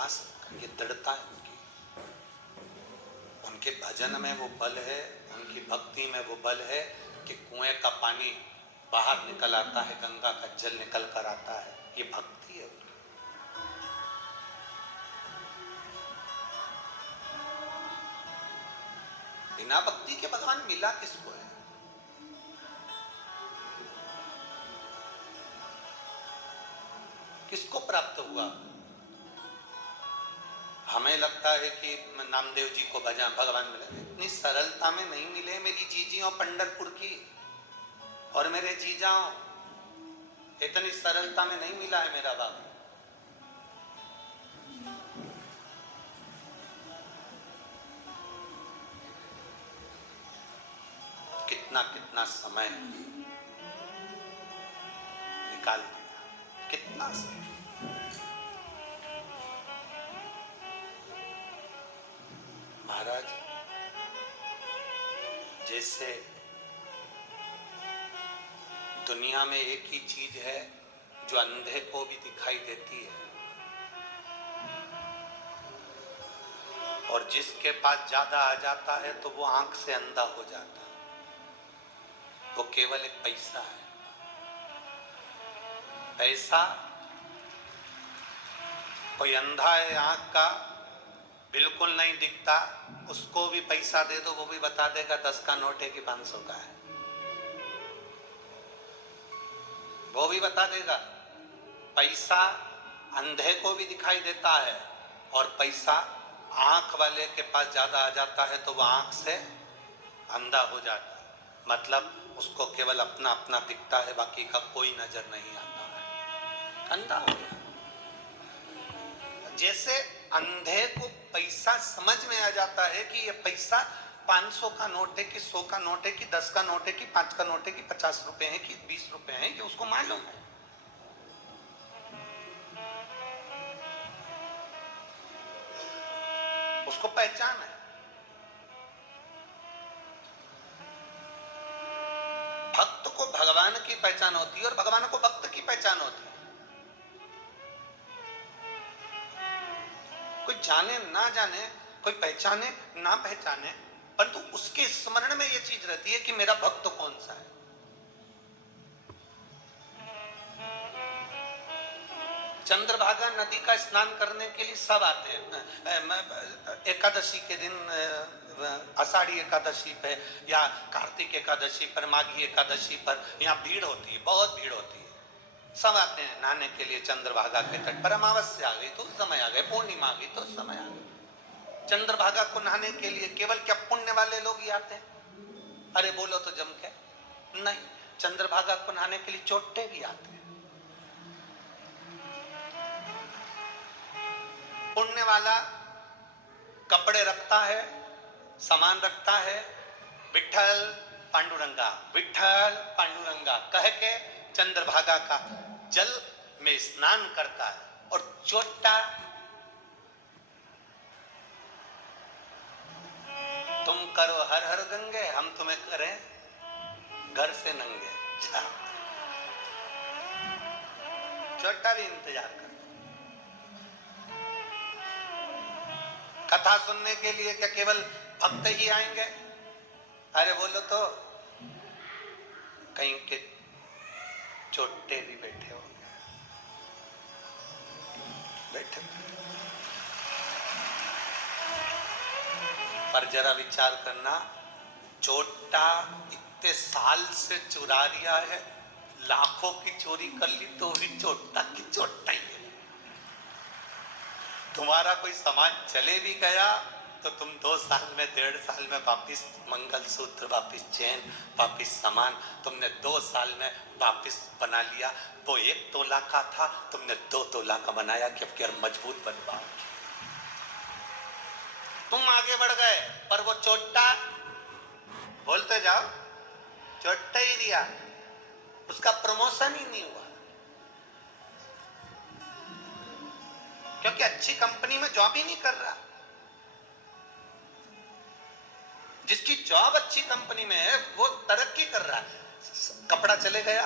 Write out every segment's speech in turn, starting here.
विश्वास है, ये दृढ़ता है उनकी, उनके भजन में वो बल है, उनकी भक्ति में वो बल है कि कुएं का पानी बाहर निकल आता है, गंगा का जल निकल कर आता है, ये भक्ति है उनकी। बिना भक्ति के भगवान मिला किसको है? किसको प्राप्त हुआ? हमें लगता है कि नामदेव जी को भगवान मिले, इतनी सरलता में नहीं मिले। मेरी जीजियों पंढरपुर की और मेरे जीजाओं, इतनी सरलता में नहीं मिला है मेरा बाबा। कितना कितना समय निकाल दिया, कितना समय। महाराज, जैसे दुनिया में एक ही चीज है जो अंधे को भी दिखाई देती है, और जिसके पास ज्यादा आ जाता है तो वो आंख से अंधा हो जाता है, वो केवल एक पैसा है। पैसा, कोई अंधा है आंख का, बिल्कुल नहीं दिखता, उसको भी पैसा दे दो, वो भी बता देगा 10 का नोट है कि 500 का है, वो भी बता देगा। पैसा अंधे को भी दिखाई देता है, और पैसा आंख वाले के पास ज्यादा आ जाता है तो वह आंख से अंधा हो जाता है। मतलब उसको केवल अपना अपना दिखता है, बाकी का कोई नजर नहीं आता है, अंधा हो गया। जैसे अंधे को पैसा समझ में आ जाता है कि ये पैसा 500 का नोट है कि 100 का नोट है कि 10 का नोट है कि 5 का नोट है कि 50 रुपए है कि 20 रुपए है, ये उसको मालूम है। उसको पहचान है। भक्त को भगवान की पहचान होती है और भगवान को भक्त की पहचान होती है। कोई जाने ना जाने, कोई पहचाने ना पहचाने, परंतु उसके स्मरण में यह चीज रहती है कि मेरा भक्त कौन सा है। चंद्रभागा नदी का स्नान करने के लिए सब आते हैं। एकादशी के दिन, आषाढ़ी एकादशी पे या कार्तिक एकादशी पर, माघी एकादशी पर यहाँ भीड़ होती है, बहुत भीड़ होती है। सब आते हैं नहाने के लिए चंद्रभागा के तट पर। अमावस्या आ गई तो उस समय आ गए, पूर्णिमा आ गई तो उस समय आ गए। चंद्रभागा को नहाने के लिए केवल क्या पुण्य वाले लोग ही आते हैं? अरे बोलो तो जम के नहीं, चंद्रभागा को नहाने के लिए चोट्टे भी आते हैं। पुण्य वाला कपड़े रखता है, सामान रखता है, विठल पांडुरंगा, विठल पांडुरंगा कह के चंद्रभागा का जल में स्नान करता है। और चोट्टा, तुम करो हर हर गंगे, हम तुम्हें करें घर से नंगे। चोट्टा भी इंतजार कर। कथा सुनने के लिए क्या केवल भक्त ही आएंगे? अरे बोलो तो कहीं के चोट्टे भी बैठे होंगे, बैठे। पर जरा विचार करना, चोट्टा इतने साल से चुरा रिया है, लाखों की चोरी कर ली तो भी चोट्टा की चोट्टा ही है। तुम्हारा कोई सामान चले भी गया तो तुम 2 साल में, 1.5 साल में वापिस मंगलसूत्र, वापिस चैन, वापिस सामान तुमने 2 साल में वापिस बना लिया। वो 1 तोला का था, तुमने 2 तोला का बनाया कि अब यार मजबूत बनवाओ। तुम आगे बढ़ गए, पर वो चोट्टा, बोलते जाओ, चोट्टा ही दिया, उसका प्रमोशन ही नहीं हुआ। क्योंकि अच्छी कंपनी में जॉब ही नहीं कर रहा। जिसकी जॉब अच्छी कंपनी में है वो तरक्की कर रहा है। कपड़ा चले गया,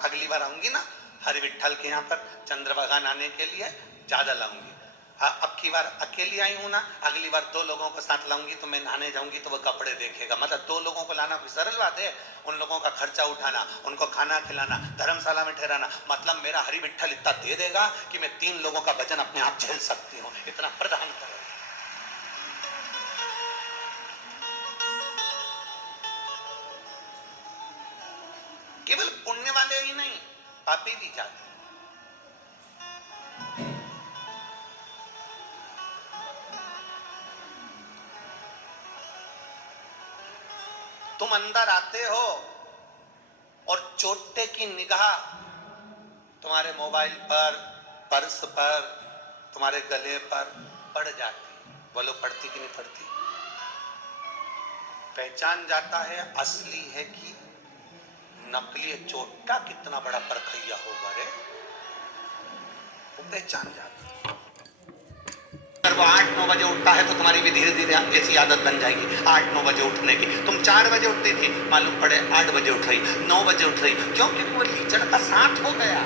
अगली बार आऊंगी ना हरि विठल के यहाँ पर चंद्रभागा नहाने के लिए, ज्यादा लाऊंगी। अब की बार अकेली आई हूं ना, अगली बार 2 लोगों को साथ लाऊंगी तो मैं नहाने जाऊंगी तो वो कपड़े देखेगा। मतलब 2 लोगों को लाना कोई सरल बात है? उन लोगों का खर्चा उठाना, उनको खाना खिलाना, धर्मशाला में ठहराना, मतलब मेरा हरि विठ्ठल इतना दे देगा कि मैं 3 लोगों का वजन अपने आप झेल सकती हूँ, इतना प्रदान करेगा। केवल पुण्य वाले ही नहीं, पापी भी जाते हैं। तुम अंदर आते हो और चोटे की निगाह तुम्हारे मोबाइल पर, पर्स पर, तुम्हारे गले पर पड़ जाती। बोलो पड़ती कि नहीं पड़ती? पहचान जाता है असली है कि नकली। चोटा कितना बड़ा परखैया होगा रे, वो पहचान जाता। अगर वो 8-9 बजे उठता है तो तुम्हारी भी धीरे धीरे ऐसी आदत बन जाएगी 8-9 बजे उठने की। तुम 4 बजे उठती थी, मालूम पड़े 8 बजे उठ रही, 9 बजे उठ रही, क्योंकि वो लीचड़ का साथ हो गया।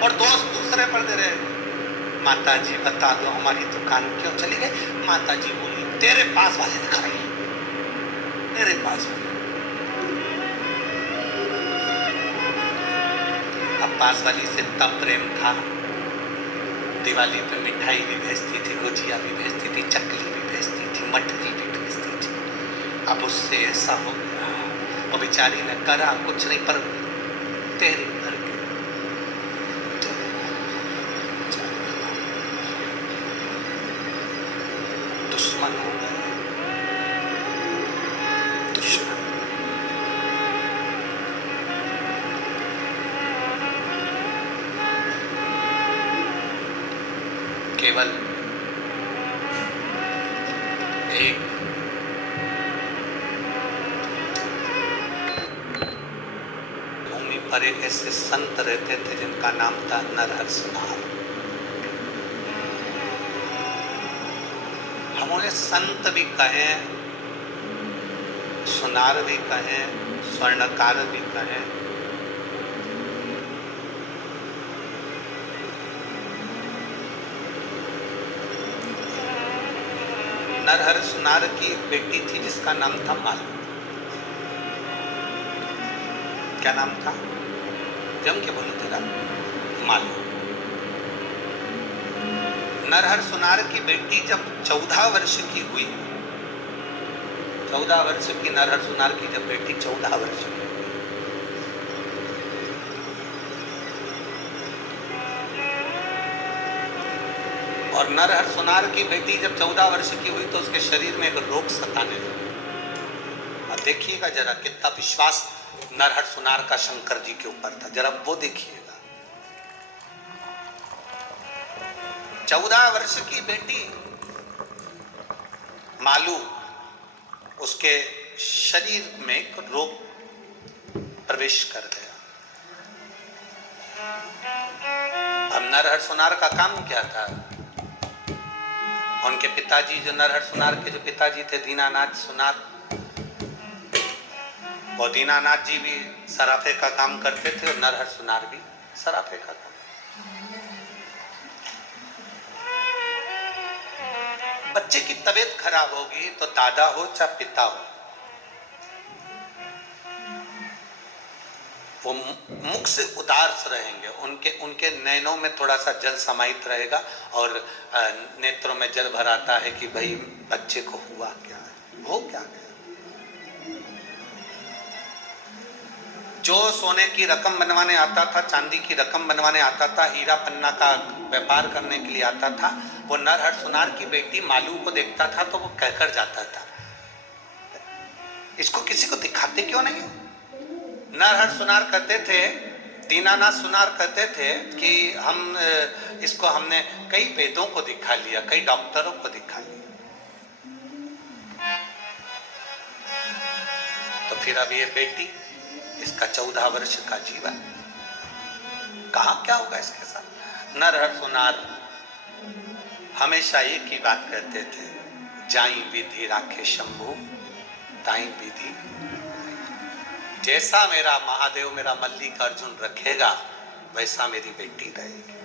और दोस्त दूसरे पर दे रहे, माता जी बता दो हमारी दुकान क्यों चली गई? माता जी बोली तेरे पास वाले ने कराई, तेरे पास वाले। अब पास वाली से तब प्रेम था, दिवाली पे मिठाई भी भेजती थी, गुजिया भी भेजती थी, चकली भी भेजती थी, मठरी भी भेजती थी। अब उससे ऐसा हो गया, वो बेचारी ने करा कुछ नहीं, पर तेरे घर के दुश्मन हो गए, दुश्मन। केवल एक भूमि पर एक ऐसे संत रहते थे जिनका नाम था नरहर सुनार। हम उन्हें संत भी कहें, सुनार भी कहें, स्वर्णकार भी कहें, नरहर सुनार की एक बेटी थी जिसका नाम था मालू। क्या नाम था? जम के बोलो तेरा। मालू। नरहर सुनार की बेटी जब 14 वर्ष की हुई, 14 वर्ष की नरहर सुनार की जब बेटी 14 वर्ष की, और नरहर सुनार की बेटी जब 14 वर्ष की हुई तो उसके शरीर में एक रोग सताने लगा। और देखिएगा जरा कितना विश्वास नरहर सुनार का शंकर जी के ऊपर था, जरा वो देखिएगा। 14 वर्ष की बेटी मालू, उसके शरीर में एक रोग प्रवेश कर गया। अब नरहर सुनार का काम क्या था? उनके पिताजी जो नरहर सुनार के जो पिताजी थे दीनानाथ सुनार, वो दीनानाथ जी भी सराफे का काम करते थे और नरहर सुनार भी सराफे का काम। बच्चे की तबीयत खराब होगी तो दादा हो चाहे पिता हो, वो मुख से उदास रहेंगे, उनके नैनों में थोड़ा सा जल समाहित रहेगा और नेत्रों में जल भर आता है कि भाई बच्चे को हुआ क्या है, हो क्या गया। जो सोने की रकम बनवाने आता था, चांदी की रकम बनवाने आता था, हीरा पन्ना का व्यापार करने के लिए आता था, वो नरहर सुनार की बेटी मालू को देखता था तो वो कहकर जाता था, इसको किसी को दिखाते क्यों नहीं? नरहर सुनार कहते थे, दीनानाथ सुनार कहते थे कि हम इसको हमने कई वेदों को दिखा लिया, कई डॉक्टरों को दिखा लिया, तो फिर अब ये बेटी, इसका 14 वर्ष का जीवन, कहां क्या होगा इसके साथ? नरहर सुनार हमेशा एक ही बात कहते थे, जाई विधि राखे शंभु ताई विधि। जैसा मेरा महादेव मेरा मल्लिकार्जुन रखेगा वैसा मेरी बेटी रहे।